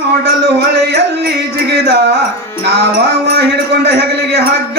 ನೋಡಲು ಹೊಳೆಯಲ್ಲಿ ಜಿಗಿದ ನಾವ ಹಿಡ್ಕೊಂಡ ಹೆಗಲಿಗೆ ಹಗ್ಗ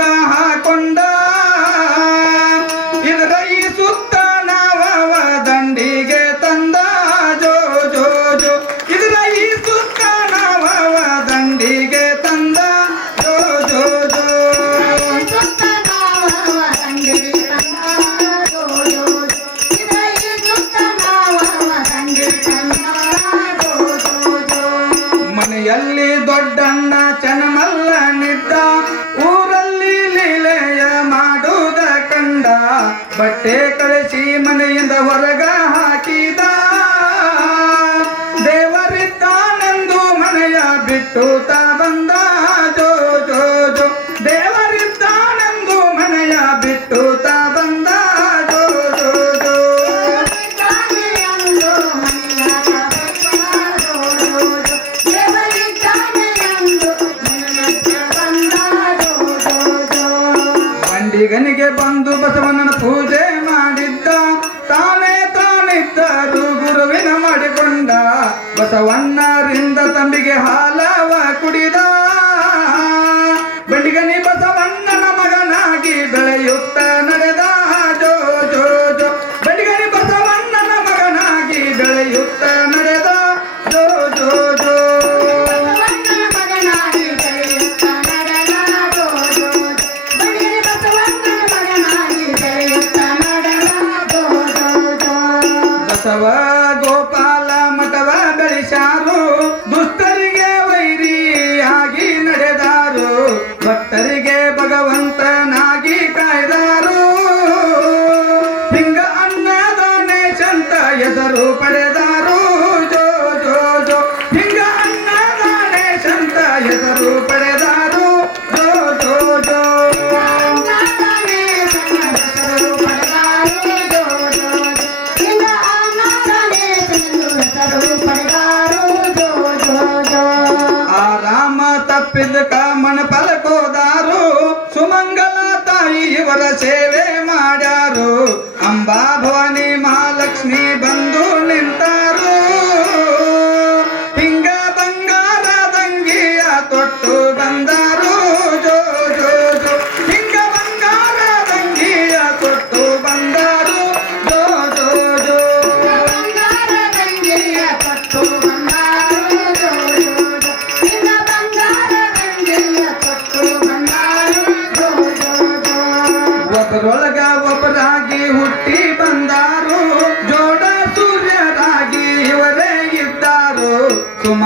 ಭಕ್ತರಿಗೆ ಭಗವಂತನಾಗಿ ಕಾಯ್ದಾರು. ಹಿಂಗ ಅನ್ನದಾನೆ ಚಂತ ಎದರು ಪಡೆದಾರು. ಜೋ ಜೋ ಜೋ. ಹಿಂಗ ಅನ್ನದಾನೆ ಚಂತ ಎದರು ಪಡೆದಾರು. ಜೋ ಜೋ ಜೋ. ಪಡೆದಾರು ಆ ರಾಮ ತಪ್ಪಿದ ಸೇವೆ ಮಾಡ್ಯಾರು ಅಂಬಾ ಭವಾನಿ ಮಹಾಲಕ್ಷ್ಮಿ ಬಂದು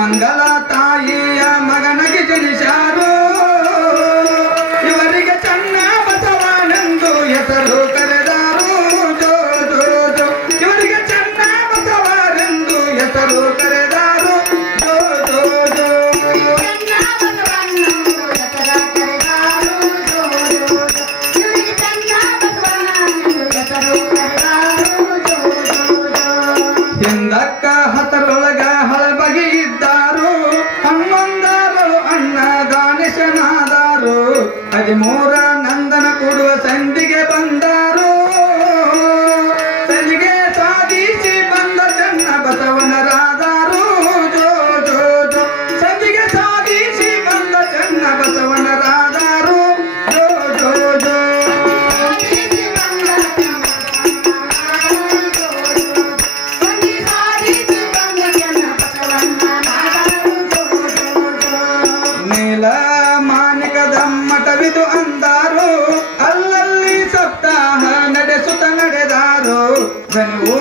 mangala. ಕವಿದು ಅಂದಾರು ಅಲ್ಲಲ್ಲಿ ಸಪ್ತಾಹ ನಡೆಸುತ್ತ ನಡೆದಾರು ಧನುವು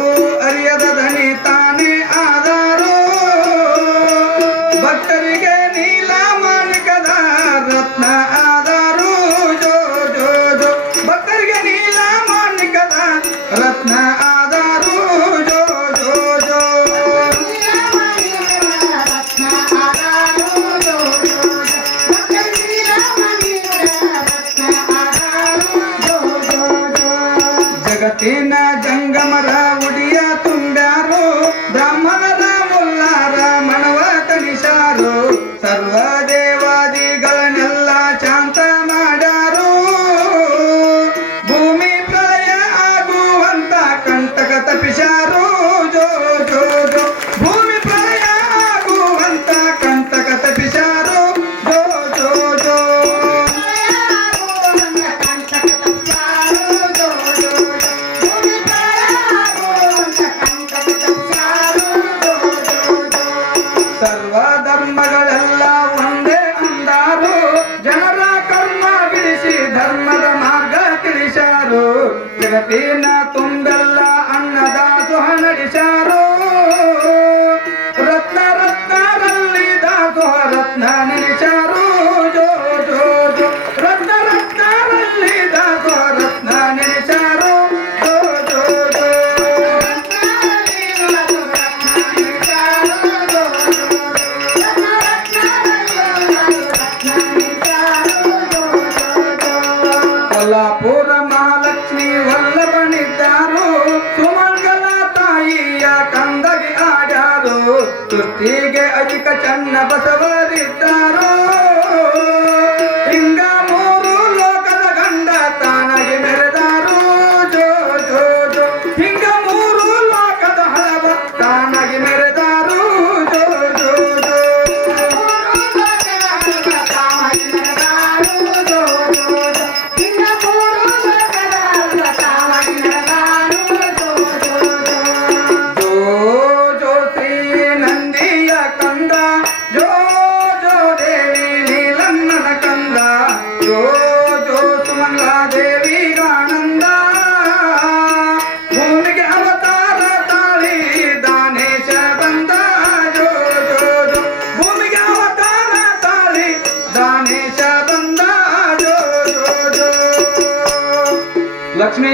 ಮರದ ಮಹಾಲಕ್ಷ್ಮಿ ವಲ್ಲಭನಿದ್ದಾರು. ಸುಮಂಗಲ ತಾಯಿಯ ಕಂದಗೆ ಆಡಾರು ಸೃಷ್ಟಿಗೆ ಅಧಿಕ ಚನ್ನ ಬಸವರಿದ್ದ లక్ష్మీ